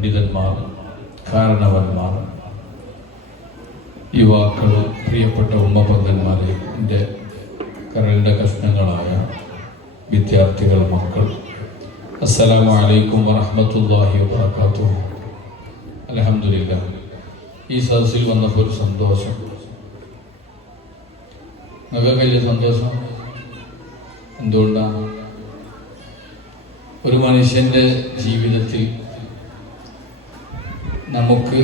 പണ്ഡിതന്മാർ, കാരണവന്മാർ, യുവാക്കൾ, പ്രിയപ്പെട്ട ഉമ്മപങ്കന്മാരെ, എൻ്റെ കരളുടെ കഷ്ണങ്ങളായ വിദ്യാർത്ഥികൾ, മക്കൾ, അസ്സലാമു അലൈക്കും വറഹ്മത്തുള്ളാഹി വബറകാതുഹു. അൽഹംദുലില്ലാഹ്, ഈ സദസ്സിൽ വന്നപ്പോൾ ഒരു സന്തോഷം. നിങ്ങൾക്ക് വലിയ സന്തോഷം. എന്തുകൊണ്ടാണ്? ഒരു മനുഷ്യൻ്റെ ജീവിതത്തിൽ നമുക്ക്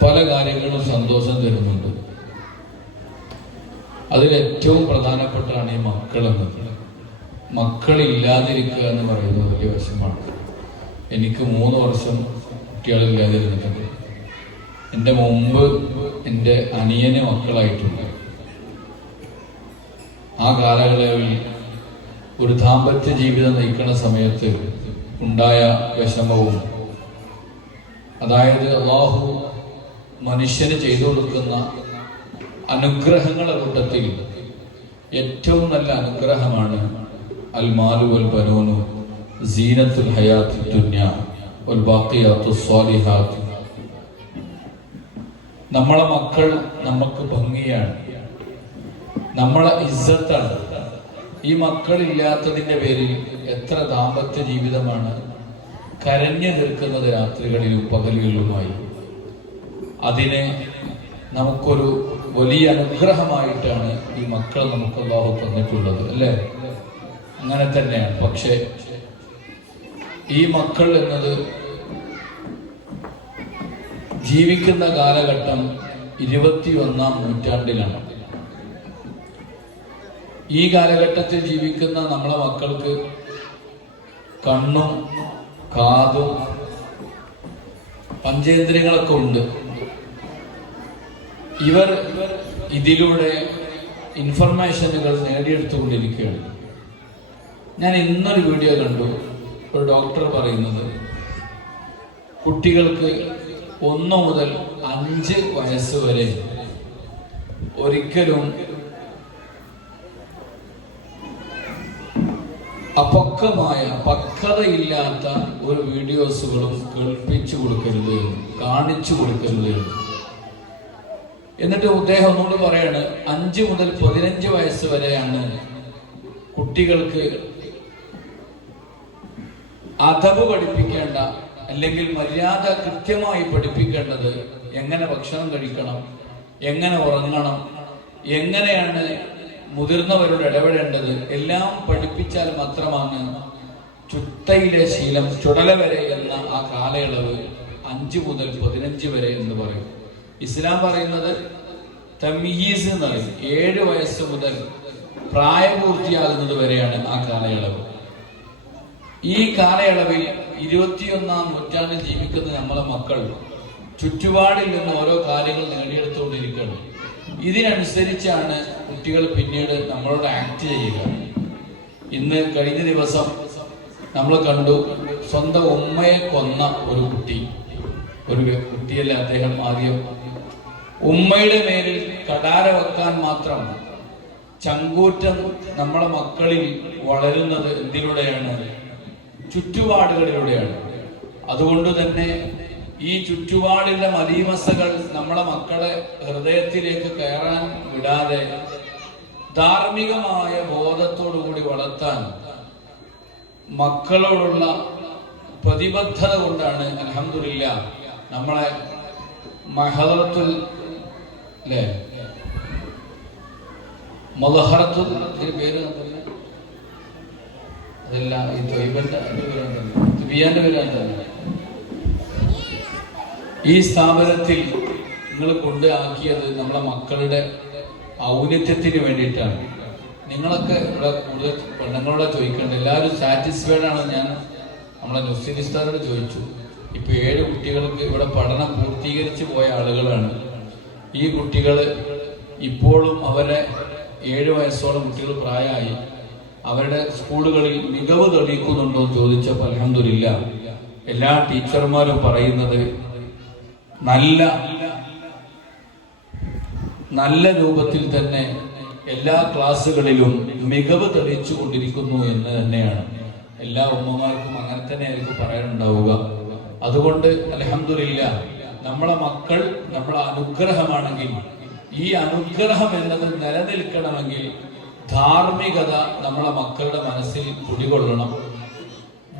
പല കാര്യങ്ങളും സന്തോഷം തരുന്നുണ്ട്. അതിലേറ്റവും പ്രധാനപ്പെട്ടാണ് ഈ മക്കളെന്നത്. മക്കളില്ലാതിരിക്കുക എന്ന് പറയുന്നത് വലിയ വിഷമാണ്. എനിക്ക് 3 വർഷം കുട്ടികളില്ലാതിരുന്നിട്ടുണ്ട്. എൻ്റെ മുമ്പ് എൻ്റെ അനിയന് മക്കളായിട്ടുണ്ട്. ആ കാലയളവിൽ ഒരു ദാമ്പത്യ ജീവിതം നയിക്കുന്ന സമയത്ത് ഉണ്ടായ വിഷമവും, അതായത് അല്ലാഹു മനുഷ്യന് ചെയ്തു കൊടുക്കുന്ന അനുഗ്രഹങ്ങളുടെ കൂട്ടത്തിൽ ഏറ്റവും നല്ല അനുഗ്രഹമാണ് അൽ മാലു വൽ ബനൂനു സീനത്തുൽ ഹയാത്തി ദുനിയ വൽ ബാഖിയാത്തുസ് സ്വാലിഹാത്ത്. നമ്മളെ മക്കൾ നമുക്ക് ഭംഗിയാണ്, നമ്മളെ ഇസ്സത്താണ്. ഈ മക്കളില്ലാത്തതിൻ്റെ പേരിൽ എത്ര ദാമ്പത്യ ജീവിതമാണ് കരഞ്ഞു നിൽക്കുന്നത് രാത്രികളിലും പകലുകളിലുമായി. അതിനെ നമുക്കൊരു വലിയ അനുഗ്രഹമായിട്ടാണ് ഈ മക്കൾ നമുക്ക് അല്ലാഹു തന്നിട്ടുള്ളത്, അല്ലേ? അങ്ങനെ തന്നെയാണ്. പക്ഷേ ഈ മക്കൾ എന്നത് ജീവിക്കുന്ന കാലഘട്ടം 21-ാം നൂറ്റാണ്ടിലാണ്. ഈ കാലഘട്ടത്തിൽ ജീവിക്കുന്ന നമ്മളെ മക്കൾക്ക് കണ്ണും കാതും പഞ്ചേന്ദ്രിയങ്ങളൊക്കെ ഉണ്ട്. ഇവർ ഇതിലൂടെ ഇൻഫർമേഷനുകൾ നേടിയെടുത്തുകൊണ്ടിരിക്കുകയാണ്. ഞാൻ ഇന്നൊരു വീഡിയോ കണ്ടു. ഒരു ഡോക്ടർ പറയുന്നത് കുട്ടികൾക്ക് 1 മുതൽ 5 വയസ്സ് വരെ ഒരിക്കലും അപക്വമായ പക്വതയില്ലാത്ത ഒരു വീഡിയോസുകളും കേൾപ്പിച്ചു കൊടുക്കരുത്, കാണിച്ചു കൊടുക്കരുത്. എന്നിട്ട് അദ്ദേഹം ഒന്നുകൂടി പറയാണ്, 5 മുതൽ 15 വയസ്സ് വരെയാണ് കുട്ടികൾക്ക് അദബ് പഠിപ്പിക്കേണ്ട, അല്ലെങ്കിൽ മര്യാദ കൃത്യമായി പഠിപ്പിക്കേണ്ടത്. എങ്ങനെ ഭക്ഷണം കഴിക്കണം, എങ്ങനെ ഉറങ്ങണം, എങ്ങനെയാണ് മുതിർന്നവരോട് ഇടപെടേണ്ടത്, എല്ലാം പഠിപ്പിച്ചാൽ മാത്രമാണ് ചുട്ടയിലെ ശീലം ചുടല വരെ എന്ന ആ കാലയളവ് 5 മുതൽ 15 വരെ എന്ന് പറയും. ഇസ്ലാം പറയുന്നത് തമീസ് എന്ന് പറയും. 7 വയസ്സ് മുതൽ പ്രായപൂർത്തിയാകുന്നത് വരെയാണ് ആ കാലയളവ്. ഈ കാലയളവിൽ 21-ാം നൂറ്റാണ്ടിൽ ജീവിക്കുന്ന നമ്മളെ മക്കൾ ചുറ്റുപാടിൽ നിന്ന് ഓരോ കാര്യങ്ങൾ നേടിയെടുത്തുകൊണ്ടിരിക്കുകയാണ്. ഇതിനനുസരിച്ചാണ് കുട്ടികൾ പിന്നീട് നമ്മളോട് ആക്ട് ചെയ്യുക. ഇന്ന് കഴിഞ്ഞ ദിവസം നമ്മൾ കണ്ടു, സ്വന്തം ഉമ്മയെ കൊന്ന ഒരു കുട്ടി. ഒരു കുട്ടിയല്ല അദ്ദേഹം, ആദ്യം ഉമ്മയുടെ മേലിൽ കടാര വെക്കാൻ മാത്രം ചങ്കൂറ്റം നമ്മളെ മക്കളിൽ വളരുന്നത് എന്തിലൂടെയാണ്? ചുറ്റുപാടുകളിലൂടെയാണ്. അതുകൊണ്ട് തന്നെ ഈ ചുറ്റുപാടിലെ മലീമസകൾ നമ്മളെ മക്കളെ ഹൃദയത്തിലേക്ക് കയറാൻ വിടാതെ ധാർമ്മികമായ ബോധത്തോടുകൂടി വളർത്താൻ മക്കളോടുള്ള പ്രതിബദ്ധത കൊണ്ടാണ് അൽഹംദുലില്ലാഹ് നമ്മളെ മഹദറത്തുൽ അല്ലേ മദഹറത്തുൽ പേര് അതല്ല, ഈ തൊയ്ബന്റെ പേര് ഈ സ്ഥാപനത്തിൽ നിങ്ങൾ കൊണ്ടാക്കിയത് നമ്മളെ മക്കളുടെ ഔന്നത്യത്തിന് വേണ്ടിയിട്ടാണ്. നിങ്ങളൊക്കെ ഇവിടെ കൂടുതൽ പെണ്ണുങ്ങളോടെ ചോദിക്കേണ്ടത്, എല്ലാവരും സാറ്റിസ്ഫൈഡ് ആണ്. ഞാൻ നമ്മളെ നുസ്ലിസ്ഥാനോട് ചോദിച്ചു. ഇപ്പൊ 7 കുട്ടികൾക്ക് ഇവിടെ പഠനം പൂർത്തീകരിച്ചു പോയ ആളുകളാണ്. ഈ കുട്ടികൾ ഇപ്പോഴും അവരെ 7 വയസ്സോളം കുട്ടികൾ പ്രായമായി അവരുടെ സ്കൂളുകളിൽ മികവ് തെളിയിക്കുന്നുണ്ടോ എന്ന് ചോദിച്ചപ്പോൾ അൽഹംദുലില്ലാഹ് എല്ലാ ടീച്ചർമാരും പറയുന്നത് നല്ല രൂപത്തിൽ തന്നെ എല്ലാ ക്ലാസ്സുകളിലും മികവ് തെളിയിച്ചു കൊണ്ടിരിക്കുന്നു എന്ന് തന്നെയാണ് എല്ലാ ഉമ്മമാർക്കും അങ്ങനെ തന്നെ ആയിരിക്കും പറയാനുണ്ടാവുക. അതുകൊണ്ട് അൽഹംദുലില്ലാ നമ്മളെ മക്കൾ നമ്മളെ അനുഗ്രഹമാണെങ്കിൽ ഈ അനുഗ്രഹം എന്നത് നിലനിൽക്കണമെങ്കിൽ ധാർമ്മികത നമ്മളെ മക്കളുടെ മനസ്സിൽ കുടികൊള്ളണം.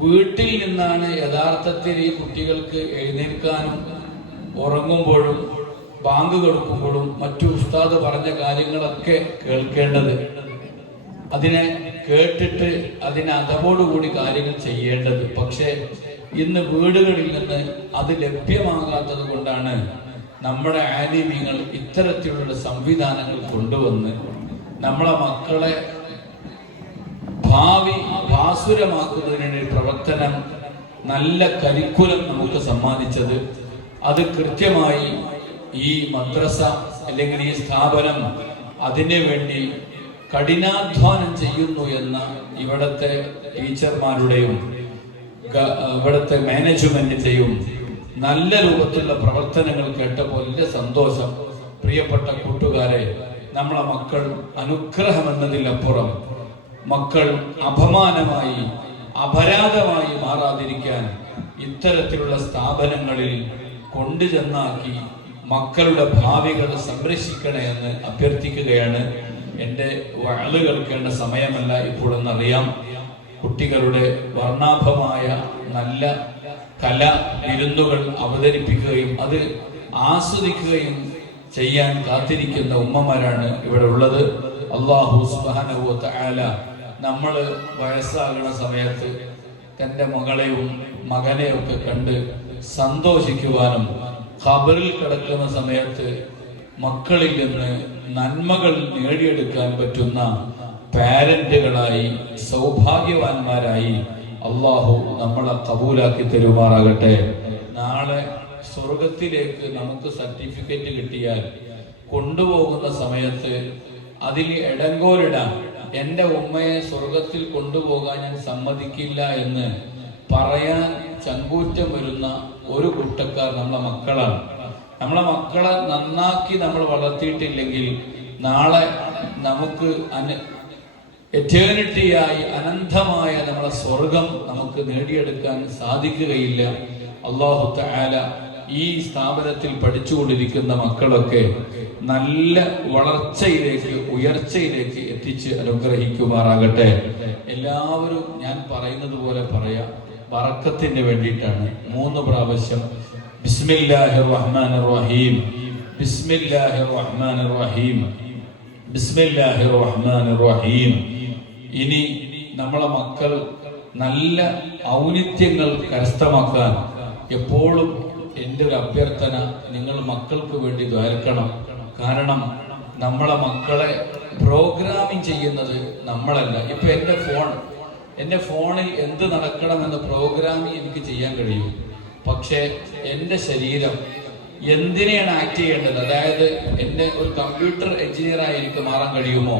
വീട്ടിൽ നിന്നാണ് യഥാർത്ഥത്തിൽ ഈ കുട്ടികൾക്ക് എഴുന്നേൽക്കാനും ഉറങ്ങുമ്പോഴും ബാങ്ക് കൊടുക്കുമ്പോഴും മറ്റു ഉസ്താദ് പറഞ്ഞ കാര്യങ്ങളൊക്കെ കേൾക്കേണ്ടത്, അതിനെ കേട്ടിട്ട് അതിന് അതവോടുകൂടി കാര്യങ്ങൾ ചെയ്യേണ്ടത്. പക്ഷേ ഇന്ന് വീടുകളിൽ നിന്ന് അത് ലഭ്യമാകാത്തത് കൊണ്ടാണ് നമ്മുടെ ആലിമീങ്ങൾ ഇത്തരത്തിലുള്ള സംവിധാനങ്ങൾ കൊണ്ടുവന്ന് നമ്മളെ മക്കളെ ഭാവി ഭാസുരമാക്കുന്നതിനുള്ള പ്രവർത്തനം, നല്ല കരിക്കുലം നമുക്ക് സമ്മാനിച്ചത്. അത് കൃത്യമായി ഈ മദ്രസ അല്ലെങ്കിൽ ഈ സ്ഥാപനം അതിനു വേണ്ടി കഠിനാധ്വാനം ചെയ്യുന്നു എന്ന ഇവിടുത്തെ ടീച്ചർമാരുടെയും ഇവിടുത്തെ മാനേജ്മെന്റിന്റെയും നല്ല രൂപത്തിലുള്ള പ്രവർത്തനങ്ങൾ കേട്ടപ്പോൾ വലിയ സന്തോഷം. പ്രിയപ്പെട്ട കൂട്ടുകാരെ, നമ്മളെ മക്കൾ അനുഗ്രഹം എന്നതിലപ്പുറം മക്കൾ അപമാനമായി അപരാധമായി മാറാതിരിക്കാൻ ഇത്തരത്തിലുള്ള സ്ഥാപനങ്ങളിൽ കൊണ്ടുചെന്നാക്കി മക്കളുടെ ഭാവികൾ സംരക്ഷിക്കണേ എന്ന് അഭ്യർത്ഥിക്കുകയാണ്. എൻ്റെ വഅദ് കേൾക്കേണ്ട സമയമല്ല ഇപ്പോഴെന്നറിയാം. കുട്ടികളുടെ വർണ്ണാഭമായ നല്ല കല വിരുന്നുകൾ അവതരിപ്പിക്കുകയും അത് ആസ്വദിക്കുകയും ചെയ്യാൻ കാത്തിരിക്കുന്ന ഉമ്മമാരാണ് ഇവിടെ ഉള്ളത്. അല്ലാഹു സുബ്ഹാനഹു വ തആല നമ്മൾ വയസ്സാകുന്ന സമയത്ത് തൻ്റെ മകളെയും മകനെയും ഒക്കെ കണ്ട് സന്തോഷിക്കുവാനും ഖബറിൽ കിടക്കുന്ന സമയത്ത് മക്കളിൽ നിന്ന് നന്മകൾ നേടിയെടുക്കാൻ പറ്റുന്ന പാരന്റുകളായി സൗഭാഗ്യവാന്മാരായി അള്ളാഹു നമ്മളെ കബൂലാക്കി തരുമാറാകട്ടെ. നാളെ സ്വർഗത്തിലേക്ക് നമുക്ക് സർട്ടിഫിക്കറ്റ് കിട്ടിയാൽ കൊണ്ടുപോകുന്ന സമയത്ത് അതിൽ എടങ്കോലിടാൻ, എൻ്റെ ഉമ്മയെ സ്വർഗത്തിൽ കൊണ്ടുപോകാൻ ഞാൻ സമ്മതിക്കില്ല എന്ന് പറയാൻ ചങ്കൂറ്റം വരുന്ന ഒരു കൂട്ടക്കാർ നമ്മളെ മക്കളാണ്. നമ്മളെ മക്കളെ നന്നാക്കി നമ്മൾ വളർത്തിയിട്ടില്ലെങ്കിൽ നാളെ നമുക്ക് എറ്റേണിറ്റിയായി അനന്തമായ നമ്മളെ സ്വർഗം നമുക്ക് നേടിയെടുക്കാൻ സാധിക്കുകയില്ല. അല്ലാഹു തആല ഈ സ്ഥാപനത്തിൽ പഠിച്ചുകൊണ്ടിരിക്കുന്ന മക്കളൊക്കെ നല്ല വളർച്ചയിലേക്ക് ഉയർച്ചയിലേക്ക് എത്തിച്ച് അനുഗ്രഹിക്കുമാറാകട്ടെ. എല്ലാവരും ഞാൻ പറയുന്നത് പോലെ പറയാം, ബറക്കത്തിന് വേണ്ടിയിട്ടാണ്. 3 പ്രാവശ്യം ബിസ്മില്ലാഹിർ റഹ്മാനിർ റഹീം, ബിസ്മില്ലാഹിർ റഹ്മാനിർ റഹീം, ബിസ്മില്ലാഹിർ റഹ്മാനിർ റഹീം. ഇനി നമ്മളെ മക്കൾ നല്ല ഔന്നിത്യങ്ങൾ കരസ്ഥമാക്കാൻ എപ്പോഴും എൻ്റെ ഒരു അഭ്യർത്ഥന, നിങ്ങൾ മക്കൾക്ക് വേണ്ടി ദ്വാരക്കണം. കാരണം നമ്മളെ മക്കളെ പ്രോഗ്രാമിങ് ചെയ്യുന്നത് നമ്മളല്ല. ഇപ്പൊ എൻ്റെ ഫോണിൽ എന്ത് നടക്കണമെന്ന് പ്രോഗ്രാമിങ് എനിക്ക് ചെയ്യാൻ കഴിയും. പക്ഷേ എൻ്റെ ശരീരം എന്തിനെയാണ് ആക്ട് ചെയ്യേണ്ടത്, അതായത് എന്നെ ഒരു കമ്പ്യൂട്ടർ എഞ്ചിനീയറായി എനിക്ക് മാറാൻ കഴിയുമോ,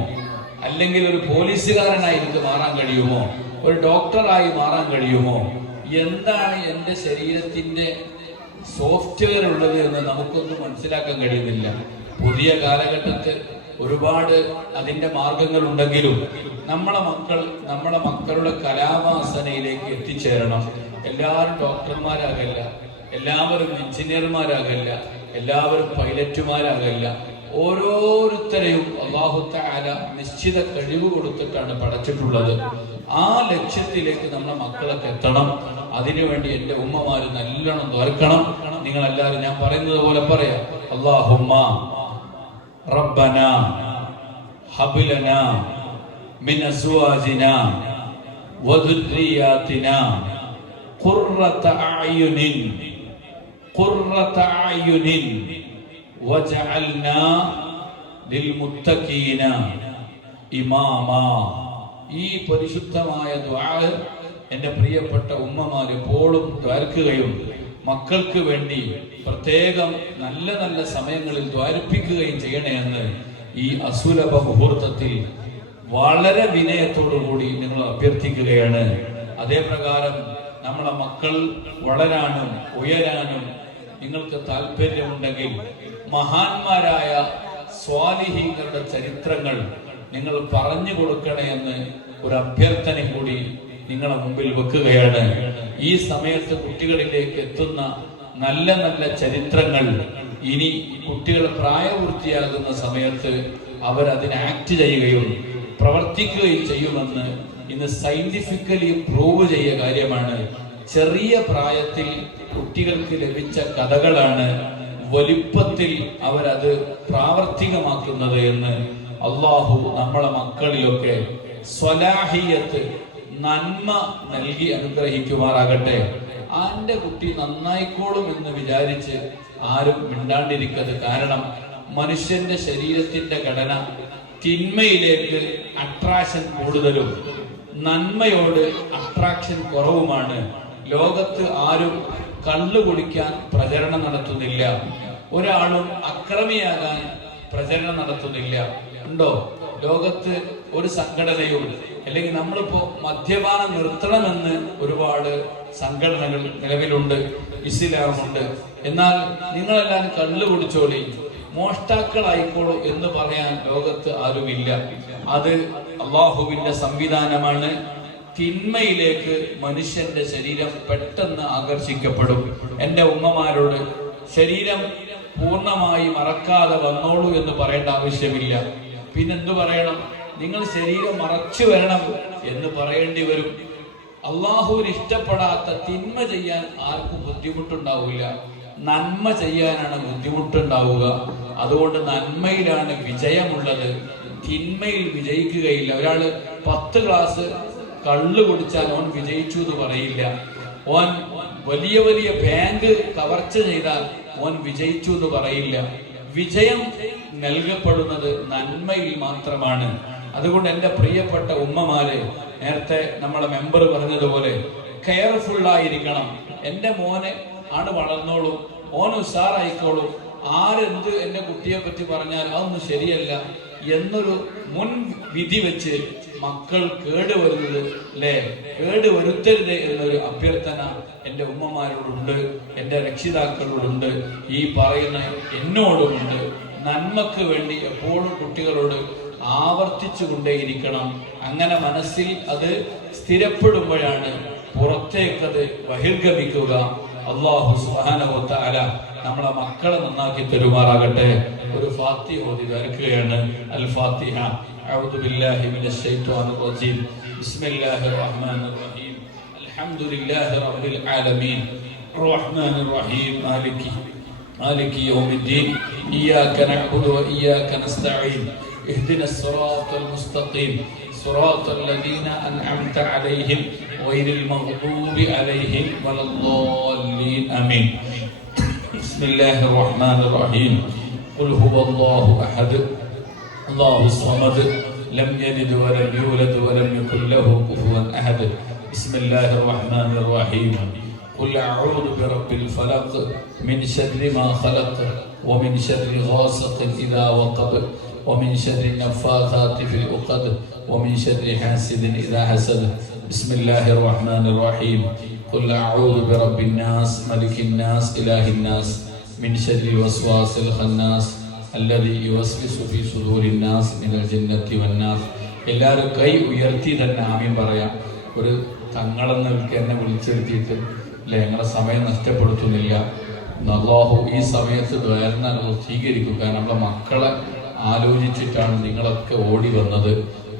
അല്ലെങ്കിൽ ഒരു പോലീസുകാരനായി എനിക്ക് മാറാൻ കഴിയുമോ, ഒരു ഡോക്ടറായി മാറാൻ കഴിയുമോ, എന്താണ് എൻ്റെ ശരീരത്തിന്റെ സോഫ്റ്റ്വെയർ ഉള്ളത് എന്ന് നമുക്കൊന്നും മനസ്സിലാക്കാൻ കഴിയുന്നില്ല. പുതിയ കാലഘട്ടത്തിൽ ഒരുപാട് അതിന്റെ മാർഗങ്ങൾ ഉണ്ടെങ്കിലും നമ്മളെ മക്കളുടെ കലാവാസനയിലേക്ക് എത്തിച്ചേരണം. എല്ലാവരും ഡോക്ടർമാരാകല്ല, എല്ലാവരും എഞ്ചിനീയർമാരാകല്ല, എല്ലാവരും പൈലറ്റുമാരാകല്ല. ഓരോരുത്തരെയും അല്ലാഹു തആല നിശ്ചിത കഴിവ് കൊടുത്തിട്ടാണ് പടച്ചിട്ടുള്ളത്. ആ ലക്ഷ്യത്തിലേക്ക് നമ്മുടെ മക്കളൊക്കെ എത്തണം. അതിനുവേണ്ടി എൻ്റെ ഉമ്മമാര് നല്ലോണം ദ്വാരക്കണം. നിങ്ങൾ എല്ലാവരും ഞാൻ പറയുന്നത് പോലെ പറയാം. അല്ലാഹുമ്മ റബ്ബനാ ഹബ് ലനാ മിൻ അസ്വാജിനാ വദുർരിയാതിനാ ഖുർറത അഅ്യുനിൻ വജഅൽനാ ലിൽമുത്തഖീന ഇമാമാ. ഈ പരിശുദ്ധമായ ദുആ എൻ്റെ പ്രിയപ്പെട്ട ഉമ്മമാർ എപ്പോഴും ദ്വാരക്കുകയും മക്കൾക്ക് വേണ്ടി പ്രത്യേകം നല്ല നല്ല സമയങ്ങളിൽ ദ്വാരിപ്പിക്കുകയും ചെയ്യണേ എന്ന് ഈ അസുലഭ മുഹൂർത്തത്തിൽ വളരെ വിനയത്തോടുകൂടി നിങ്ങൾ അഭ്യർത്ഥിക്കുകയാണ്. അതേപ്രകാരം നമ്മളെ മക്കൾ വളരാനും ഉയരാനും നിങ്ങൾക്ക് താല്പര്യമുണ്ടെങ്കിൽ മഹാന്മാരായ സ്വാലിഹീങ്ങളുടെ ചരിത്രങ്ങൾ നിങ്ങൾ പറഞ്ഞു കൊടുക്കണേ എന്ന് ഒരു അഭ്യർത്ഥന കൂടി നിങ്ങളെ മുമ്പിൽ വെക്കുകയാണ്. ഈ സമയത്ത് കുട്ടികളിലേക്ക് എത്തുന്ന നല്ല നല്ല ചരിത്രങ്ങൾ ഇനി കുട്ടികൾ പ്രായപൂർത്തിയാകുന്ന സമയത്ത് അവരതിനെ ആക്ട് ചെയ്യുകയും പ്രവർത്തിക്കുകയും ചെയ്യുമെന്ന് ഇന്ന് സയന്റിഫിക്കലി പ്രൂവ് ചെയ്യ കാര്യമാണ്. ചെറിയ പ്രായത്തിൽ കുട്ടികൾക്ക് ലഭിച്ച കഥകളാണ് വലിപ്പത്തിൽ അവരത് പ്രാവർത്തികമാക്കുന്നത് എന്ന് അള്ളാഹു നമ്മളെ മക്കളിലൊക്കെ സ്വലാഹിയത്ത് നന്മ നൽകി അനുഗ്രഹിക്കുമാറാകട്ടെ. ആന്റെ കുട്ടി നന്നായിക്കോളും എന്ന് വിചാരിച്ച് ആരും മിണ്ടാണ്ടിരിക്കരുത്. കാരണം മനുഷ്യന്റെ ശരീരത്തിന്റെ ഘടന തിന്മയിലേക്ക് അട്രാക്ഷൻ കൂടുതലും നന്മയോട് അട്രാക്ഷൻ കുറവുമാണ്. ലോകത്ത് ആരും കള്ളു കുടിക്കാൻ പ്രചരണം നടത്തുന്നില്ല, ഒരാളും അക്രമിയാകാൻ പ്രചരണം നടത്തുന്നില്ല. ഉണ്ടോ? ലോകത്ത് ഒരു സംഘടനയും അല്ലെങ്കിൽ നമ്മളിപ്പോ മദ്യപാനം നിർത്തണമെന്ന് ഒരുപാട് സംഘടനകൾ നിലവിലുണ്ട്, ഇസ്ലാമുണ്ട്. എന്നാൽ നിങ്ങളെല്ലാം കള്ളു കുടിച്ചോളി, മോഷ്ടാക്കളായിക്കോളൂ എന്ന് പറയാൻ ലോകത്ത് ആരുമില്ല. അത് അള്ളാഹുവിന്റെ സംവിധാനമാണ്. തിന്മയിലേക്ക് മനുഷ്യന്റെ ശരീരം പെട്ടെന്ന് ആകർഷിക്കപ്പെടും. എൻ്റെ ഉമ്മമാരോട് ശരീരം പൂർണ്ണമായി മറക്കാതെ വന്നോളൂ എന്ന് പറയേണ്ട ആവശ്യമില്ല. പിന്നെന്തു പറയണം? നിങ്ങൾ ശരീരം മറച്ചു വരണം എന്ന് പറയേണ്ടി വരും. അള്ളാഹുവിന് ഇഷ്ടപ്പെടാത്ത തിന്മ ചെയ്യാൻ ആർക്കും ബുദ്ധിമുട്ടുണ്ടാവില്ല, നന്മ ചെയ്യാനാണ് ബുദ്ധിമുട്ടുണ്ടാവുക. അതുകൊണ്ട് നന്മയിലാണ് വിജയമുള്ളത്, തിന്മയിൽ വിജയിക്കുകയില്ല. ഒരാള് 10 ഗ്ലാസ് കള്ളു കുടിച്ചാൽ ഓൻ വിജയിച്ചു എന്ന് പറയില്ല. ഓൻ വലിയ വലിയ ബാങ്ക് കവർച്ച ചെയ്താൽ ഓൻ വിജയിച്ചു എന്ന് പറയില്ല. വിജയം നൽകപ്പെടുന്നത് നന്മയിൽ മാത്രമാണ്. അതുകൊണ്ട് എൻ്റെ പ്രിയപ്പെട്ട ഉമ്മമാരെ, നേരത്തെ നമ്മളെ മെമ്പർ പറഞ്ഞതുപോലെ കെയർഫുള്ളായിരിക്കണം. എൻ്റെ മോനെ ആണ് വളർന്നോളൂ, ഓൻ ഉഷാറായിക്കോളൂ, ആരെന്ത് എൻ്റെ കുട്ടിയെ പറ്റി പറഞ്ഞാൽ അതൊന്നും ശരിയല്ല എന്നൊരു മുൻ വിധി വെച്ച് മക്കൾ കേടുവരുന്നത് കേടുവരുത്തരുത് എന്നൊരു അഭ്യർത്ഥന എൻ്റെ ഉമ്മമാരോടുണ്ട്, എൻ്റെ രക്ഷിതാക്കളോടുണ്ട്, ഈ പറയുന്ന എന്നോടുമുണ്ട്. നന്മക്ക് വേണ്ടി എപ്പോഴും കുട്ടികളോട് ആവർത്തിച്ചു കൊണ്ടേയിരിക്കണം. അങ്ങനെ മനസ്സിൽ അത് സ്ഥിരപ്പെടുമ്പോഴാണ് പുറത്തേക്കത് ബഹിർഗമിക്കുക. അല്ലാഹു സുബ്ഹാനഹു വ തആല നമ്മളെ മക്കളെ നന്നാക്കി തരുമാറാകട്ടെ. ഒരു ഫാത്തിഹ ഓതി വരക്കുകയാണ്. അൽ ഫാത്തിഹ. അഊദു ബില്ലാഹി മിനശ് ശൈത്വാനിർ റജീം. ബിസ്മില്ലാഹിർ റഹ്മാനിർ റഹീം. അൽഹംദുലില്ലാഹി റബ്ബിൽ ആലമീൻ അർറഹ്മാനിർ റഹീം മാലികി യൗമിദ്ദീൻ ഇയ്യാക നഅ്ബുദു വ ഇയ്യാക നസ്തഈൻ ഇഹ്ദിനസ് സിറാത്തൽ മുസ്തഖീം സിറാത്തൽ ലദീന അൻഅംത അലൈഹിം ഗൈറിൽ മഗ്ദൂബി അലൈഹിം വലദ്ദാല്ലീൻ. ആമീൻ. ബിസ്മില്ലാഹിർ റഹ്മാനിർ റഹീം. ഖുൽ ഹുവല്ലാഹു അഹദ് അല്ലാഹു സ്വമദ് ലം യലിദ് വലം യൂലദ് വലം യകുൽ ലഹു കുഫുവൻ അഹദ്. ബിസ്മില്ലാഹിർ റഹ്മാനിർ റഹീം. ഖുൽ അഊദു ബിറബ്ബിൽ ഫലഖ് മിൻ ശർരി മാ ഖലഖ് വമിൻ ശർരി ഗാസിഖിൻ ഇദാ വഖബ വമിൻ ശർരി നഫാഥാതി ഫിൽ ഉഖദ് വമിൻ ശർരി ഹാസിദിൻ ഇദാ ഹസദ. ബിസ്മില്ലാഹിർ റഹ്മാനിർ റഹീം. ഖുൽ അഊദു ബിറബ്ബിൻ നാസ് മലിക്കിൻ നാസ് ഇലാഹിൻ നാസ് മിൻ ശർരി വസ്വാസിൽ ഖന്നാസ് അല്ലദീ യുവസ്വിസു ഫീ സുദൂരിൻ നാസ് മിനൽ ജിന്നത്തി വന്നാസ്. എല്ലാവരും കൈ ഉയർത്തി തന്നെ ആമീൻ പറയാം. ഒരു തങ്ങളെന്നവർക്ക് എന്നെ വിളിച്ചെടുത്തിട്ട് അല്ലെ ഞങ്ങളുടെ സമയം നഷ്ടപ്പെടുത്തുന്നില്ല. അല്ലാഹു ഈ സമയത്ത് ദ്വാരങ്ങൾ സ്വീകരിക്കും. കാരണം നമ്മളെ മക്കളെ ആലോചിച്ചിട്ടാണ് നിങ്ങളൊക്കെ ഓടി വന്നത്.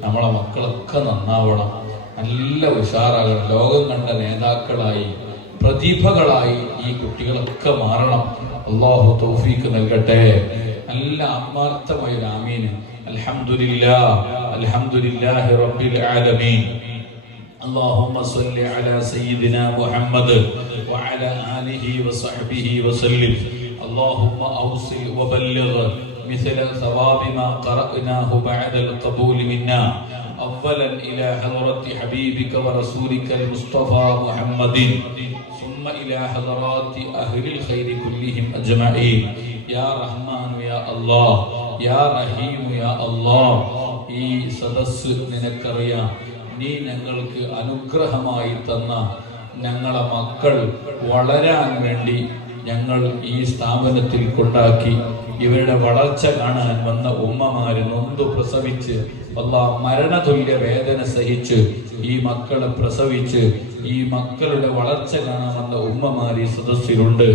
നമ്മളെ മക്കളൊക്കെ നന്നാവണം, നല്ല ഉഷാറാകണം, ലോകം കണ്ട നേതാക്കളായി പ്രതിഭകളായി ഈ കുട്ടികളൊക്കെ മാറണം. അല്ലാഹു തൗഫീഖ് നൽകട്ടെ. നല്ല ആത്മാർത്ഥമായ ആമീൻ. അൽഹംദുലില്ലാഹി റബ്ബിൽ ആലമീൻ. اللهم صل على سيدنا محمد وعلى آله وصحبه وسلم. اللهم أوصل وبلغ مثل ثواب ما قرأناه بعد القبول منا أولا إلى حضرة حبيبك ورسولك المصطفى محمد ثم إلى حضرات أهل الخير كلهم أجمعين. يا رحمن يا الله يا رحيم يا الله. ഈ സദസ്സ് നിനക്കറിയാം. നീ ഞങ്ങൾക്ക് അനുഗ്രഹമായി തന്ന ഞങ്ങളെ മക്കൾ വളരാൻ വേണ്ടി ഞങ്ങൾ ഈ സ്ഥാപനത്തിൽ കൊണ്ടാക്കി ഇവരുടെ വളർച്ച കാണാൻ വന്ന ഉമ്മമാര് നൊന്തു പ്രസവിച്ച് അല്ലാഹ് മരണതുല്യ വേദന സഹിച്ച് ഈ മക്കളെ പ്രസവിച്ച് ഈ മക്കളുടെ വളർച്ച കാണാൻ വന്ന ഉമ്മമാര് ഈ സദസ്സിലുണ്ട്.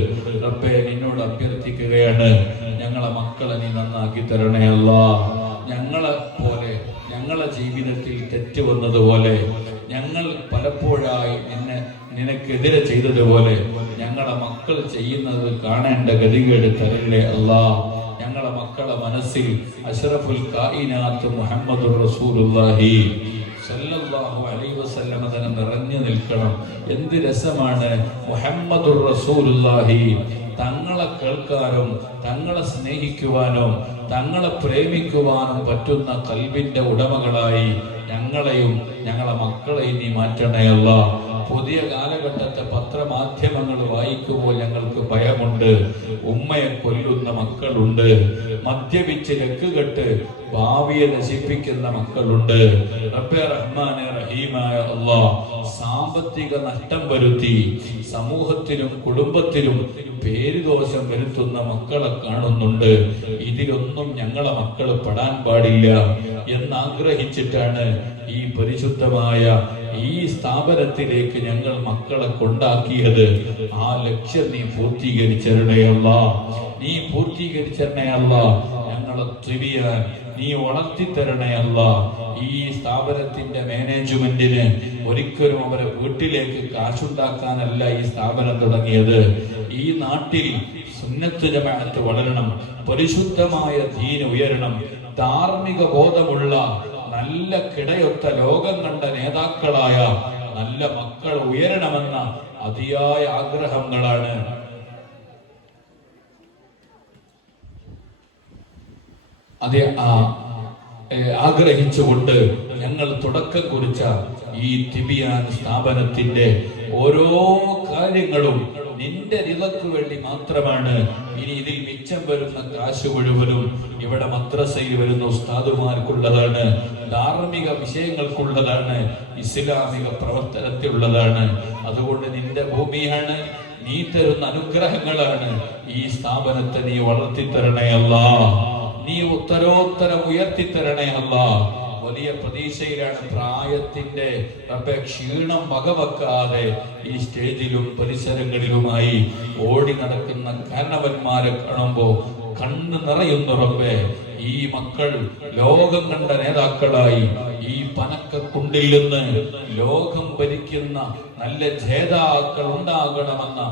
റബ്ബേ, നിന്നോട് അഭ്യർത്ഥിക്കുകയാണ്, ഞങ്ങളെ മക്കളെ നീ നന്നാക്കി തരണേ അല്ലാഹ്. ഞങ്ങളെ പോലെ ഞങ്ങളെ ജീവിതത്തിൽ തെറ്റ് വന്നതുപോലെ, ഞങ്ങൾ പലപ്പോഴായി നിനക്കെതിരെ ചെയ്തതുപോലെ ഞങ്ങളെ മക്കൾ ചെയ്യുന്നത് കാണേണ്ട ഗതികേട് തരല്ലേ അല്ലാഹ്. ഞങ്ങളെ മക്കളെ മനസ്സിൽ അഷ്റഫുൽ കായിനാത്ത് മുഹമ്മദുർ റസൂലുള്ളാഹി സല്ലല്ലാഹു അലൈഹി വസല്ലമ തന്നെ നിറഞ്ഞു നിൽക്കണം. എന്ത് രസമാണ് മുഹമ്മദുർ റസൂലുള്ളാഹി തങ്ങളെ കേൾക്കാനും തങ്ങളെ സ്നേഹിക്കുവാനും തങ്ങളെ പ്രേമിക്കുവാനും പറ്റുന്ന കൽബിന്റെ ഉടമകളായി ഞങ്ങളെയും ഞങ്ങളെ മക്കളെയും നീ മാറ്റണേ അല്ലാഹ്. പുതിയ കാലഘട്ടത്തെ പത്രമാധ്യമങ്ങൾ വായിക്കുമ്പോൾ ഞങ്ങൾക്ക് ഭയമുണ്ട്. ഉമ്മയെ കൊല്ലുന്ന മക്കളുണ്ട്, മദ്യപിച്ച് ലക്കുകെട്ട് ഭാവിയെ നശിപ്പിക്കുന്ന മക്കളുണ്ട്. റബ്ബേ റഹ്മാനെ റഹീമായ അല്ലാഹ്, സാമ്പത്തിക നഷ്ടം വരുത്തി സമൂഹത്തിലും കുടുംബത്തിലും പേരുദോഷം വരുത്തുന്ന മക്കളെ കാണുന്നുണ്ട്. ഇതിലൊന്നും ഞങ്ങളെ മക്കൾ പെടാൻ പാടില്ല എന്നാഗ്രഹിച്ചിട്ടാണ് ഈ പരിശുദ്ധമായ ഈ സ്ഥാപനത്തിലേക്ക് ഞങ്ങൾ മക്കളെ കൊണ്ടാക്കിയത്. ആ ലക്ഷ്യം നീ പൂർത്തീകരിച്ചരണേ അല്ലാഹ്, നീ പൂർത്തീകരിച്ചരണേ അല്ലാഹ്. ഞങ്ങളെ തിരിയാൻ നീ ഉണർത്തിത്തരണേ അല്ലാഹ്. ഈ സ്ഥാപനത്തിന്റെ മാനേജ്മെന്റിന് ഒരിക്കലും അവരെ വീട്ടിലേക്ക് കാശുണ്ടാക്കാനല്ല ഈ സ്ഥാപനം തുടങ്ങിയത്. ഈ നാട്ടിൽ സുന്നത്ത് ജമാഅത്ത് വളരണം, പരിശുദ്ധമായ ദീൻ ഉയരണം, ധാർമ്മിക ബോധമുള്ള നല്ല കിടയൊത്ത ലോകം കണ്ട നേതാക്കളായ നല്ല മക്കൾ ഉയരണമെന്ന അതിയായ ആഗ്രഹങ്ങളാണ് ആഗ്രഹിച്ചുകൊണ്ട് ഞങ്ങൾ തുടക്കം കുറിച്ച ഈ തിബിയാൻ സ്ഥാപനത്തിന്റെ ഓരോ കാര്യങ്ങളും നിന്റെ റിളക്ക് വേണ്ടി മാത്രമാണ്. ഇനി ഇതിൽ മിച്ചം വരുന്ന കാശ് മുഴുവനും ഇവിടെ മദ്രസയിൽ വരുന്ന ഉസ്താദുമാർക്കുള്ളതാണ്, ധാർമ്മിക വിഷയങ്ങൾക്കുള്ളതാണ്, ഇസ്ലാമിക പ്രവർത്തനത്തിലുള്ളതാണ്. അതുകൊണ്ട് നിന്റെ ഭൂമിയാണ്, നീ തരുന്ന അനുഗ്രഹങ്ങളാണ്. ഈ സ്ഥാപനത്തെ നീ വളർത്തിത്തരണേ അല്ലാഹ്, നീ ഉത്തരോത്തരം ഉയർത്തിത്തരണേ അല്ലാഹ്. വലിയ പ്രതീക്ഷയിലാണ്. പ്രായത്തിന്റെ ക്ഷീണം വകവെക്കാതെ ഈ സ്റ്റേജിലും പരിസരങ്ങളിലുമായി ഓടി നടക്കുന്ന കാരണവന്മാരെ കാണുമ്പോ കണ്ണ് നിറയുന്നു. റബ്ബേ, ഈ മക്കൾ ലോകം കണ്ട നേതാക്കളായി ഈ പനക്കക്കുണ്ടിൽ നിന്ന് ലോകം ഭരിക്കുന്ന നല്ല ജേതാക്കൾ ഉണ്ടാകണമെന്ന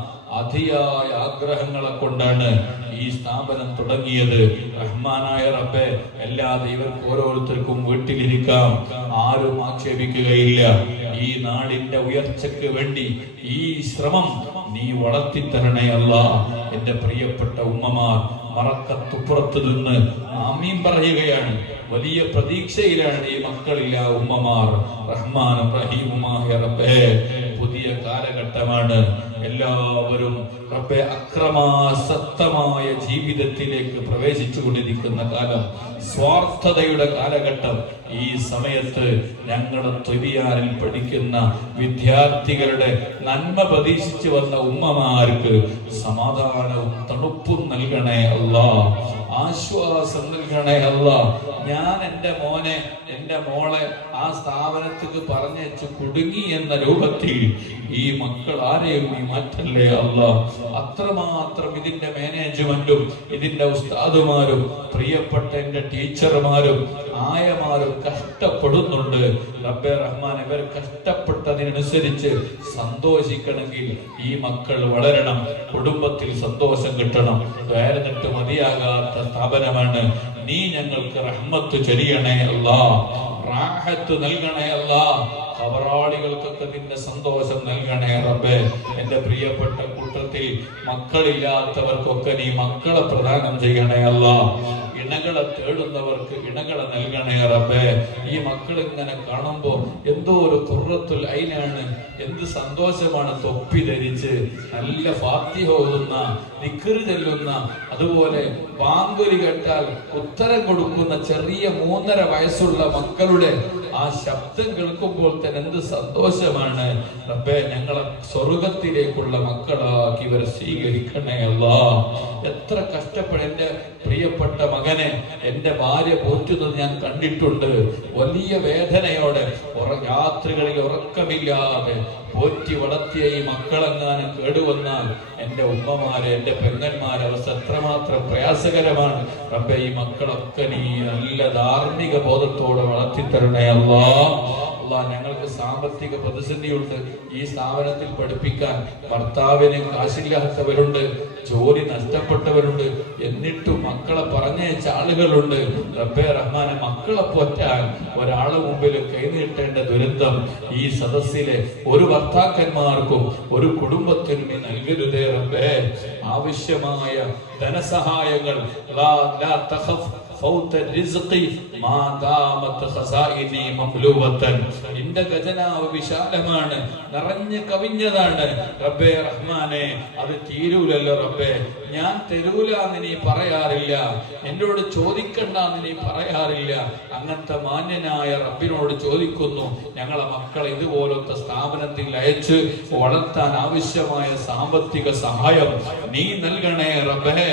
അതിയായ ആഗ്രഹങ്ങളെ കൊണ്ടാണ് ഈ സ്ഥാപനം തുടങ്ങിയത്. റഹ്മാനായ റബ്ബേ, എല്ലാ ദൈവർക്ക് ഓരോരുത്തർക്കും വീട്ടിലിരിക്കാം, ആരും ആക്ഷേപിക്കുകയില്ല. ഈ നാടിന്റെ ഉയർച്ചയ്ക്ക് വേണ്ടി ഈ ശ്രമം നീ വളർത്തിത്തരണേ അല്ലാഹ്. എന്റെ പ്രിയപ്പെട്ട ഉമ്മമാർ മറക്കത്തുപുറത്ത് നിന്ന് ആമീൻ പറയുകയാണ്. വലിയ പ്രതീക്ഷയിലാണ് ഈ മക്കളില്ല ഉമ്മമാർ. റഹ്മാനും റഹീമുമായ റബ്ബേ, പുതിയ കാലഘട്ടമാണ്. എല്ലാവരും റബ്ബേ അക്രമാസക്തമായ ജീവിതത്തിലേക്ക് പ്രവേശിച്ചു കൊണ്ടിരിക്കുന്ന കാലം, സ്വാർത്ഥതയുടെ കാലഘട്ടം. ഈ സമയത്ത് ഞങ്ങളുടെ തൊലിയാനിൽ പഠിക്കുന്ന വിദ്യാർത്ഥികളുടെ നന്മ പ്രതീക്ഷിച്ചു വന്ന ഉമ്മമാർക്ക് സമാധാനവും തണുപ്പും നൽകണേ അല്ലാഹ്, ആശ്വാസം നൽകണേ അല്ലാഹ്. ഞാൻ എൻ്റെ മോനെ എൻ്റെ മോളെ ആ സ്ഥാപനത്തിക്ക് പറഞ്ഞയച്ച് കുടുങ്ങി എന്ന രൂപത്തിൽ ഈ മക്കൾ ആരെയും നീ മാറ്റല്ലേ അല്ലാഹ്. അത്രമാത്രം ഇതിന്റെ മാനേജ്മെന്റും ഇതിന്റെ ഉസ്താദുമാരും പ്രിയപ്പെട്ട എന്റെ ടീച്ചർമാരും ആയമാരും കഷ്ടപ്പെടുന്നുണ്ട്. റബ്ബേ റഹ്മാൻ, ഇവർ കഷ്ടപ്പെട്ടതിനനുസരിച്ച് സന്തോഷിക്കണമെങ്കിൽ ഈ മക്കൾ വളരണം, കുടുംബത്തിൽ സന്തോഷം കിട്ടണം. വേറെന്നിട്ട് മതിയാകാത്ത സ്ഥാപനമാണ്. നീ ഞങ്ങൾക്ക് റഹ്മത്ത് ചൊരിയണേ അല്ലാഹ്, റാഹത്ത് നൽകണേ അല്ലാഹ്. ഖബറാളികൾക്കൊക്കെ നിന്റെ സന്തോഷം നൽകണേ റബ്ബേ. എന്റെ പ്രിയപ്പെട്ട കൂട്ടത്തിൽ മക്കളില്ലാത്തവർക്കൊക്കെ നീ മക്കളെ പ്രദാനം ചെയ്യണേ അല്ലാഹ്. ഇണകളെ തേടുന്നവർക്ക് ഇണകളെ നൽകണേ റബ്ബേ. ഈ മക്കൾ ഇങ്ങനെ കാണുമ്പോ എന്തോ ഒരു ഖുർറത്തുൽ ഐനാണ്, എന്ത് സന്തോഷമാണ്. തൊപ്പി ധരിച്ച് നല്ല ഫാത്തിഹ ഓതുന്ന, ദിക്ർ ചൊല്ലുന്ന, അതുപോലെ ബാങ്കുലി കേട്ടാൽ ഉത്തരം കൊടുക്കുന്ന ചെറിയ 3.5 വയസ്സുള്ള മക്കളുടെ ആ ശബ്ദം കേൾക്കുമ്പോൾ തന്നെ എന്ത് സന്തോഷമാണ് റബ്ബേ. ഞങ്ങളെ സ്വർഗത്തിലേക്കുള്ള മക്കളാക്കി ഇവരെ സ്വീകരിക്കണേ അല്ലാ. എത്ര കഷ്ടപ്പെട്ട് എന്റെ പ്രിയപ്പെട്ട മകനെ എന്റെ ഭാര്യ പോറ്റുന്നത് ഞാൻ കണ്ടിട്ടുണ്ട്. വലിയ വേദനയോടെ രാത്രികളിൽ ഉറക്കമില്ലാതെ പോറ്റി വളർത്തിയ ഈ മക്കളെങ്ങാനും കേടുവന്നാൽ എന്റെ ഉമ്മമാരെ, എന്റെ പെങ്ങന്മാരെ അവസ്ഥ എത്രമാത്രം പ്രയാസകരമാണ് റബ്ബേ. ഈ മക്കളൊക്കെ നീ നല്ല ധാർമ്മിക ബോധത്തോടെ വളർത്തിത്തരണേ അല്ലാ. ഞങ്ങൾക്ക് സാമ്പത്തിക പ്രതിസന്ധിയുണ്ട്. ഈ സ്ഥാപനത്തിൽ പഠിപ്പിക്കാൻ ഭർത്താവിന് കാശില്ലാത്തവരുണ്ട്, ജോലി നഷ്ടപ്പെട്ടവരുണ്ട്, എന്നിട്ടും മക്കളെ പറഞ്ഞയച്ച ആളുകളുണ്ട്. റബ്ബേ റഹ്മാനെ, മക്കളെ പോറ്റാൻ ഒരാളെ മുമ്പിൽ കൈനീട്ടേണ്ട ദുരന്തം ഈ സദസ്സിലെ ഒരു ഭർത്താക്കന്മാർക്കും ഒരു കുടുംബത്തിനും നീ നൽകരുതേ റബ്ബേ. ആവശ്യമായ ധനസഹായങ്ങൾ നിന്റെ ഖജനാവ് വിശാലമാണ്, നിറഞ്ഞു കവിഞ്ഞതാണ് റബ്ബേ റഹ്മാനെ. അത് തീരൂലല്ലോ റബ്ബേ. ഞാൻ തരൂലാന്ന് നീ പറയാറില്ല, എന്നോട് ചോദിക്കണ്ടെന്ന് നീ പറയാറില്ല. അങ്ങനത്തെ മാന്യനായ റബ്ബിനോട് ചോദിക്കുന്നു, ഞങ്ങളെ മക്കളെ ഇതുപോലത്തെ സ്ഥാപനത്തിൽ അയച്ച് വളർത്താൻ ആവശ്യമായ സാമ്പത്തിക സഹായം നീ നൽകണേ റബ്ബേ.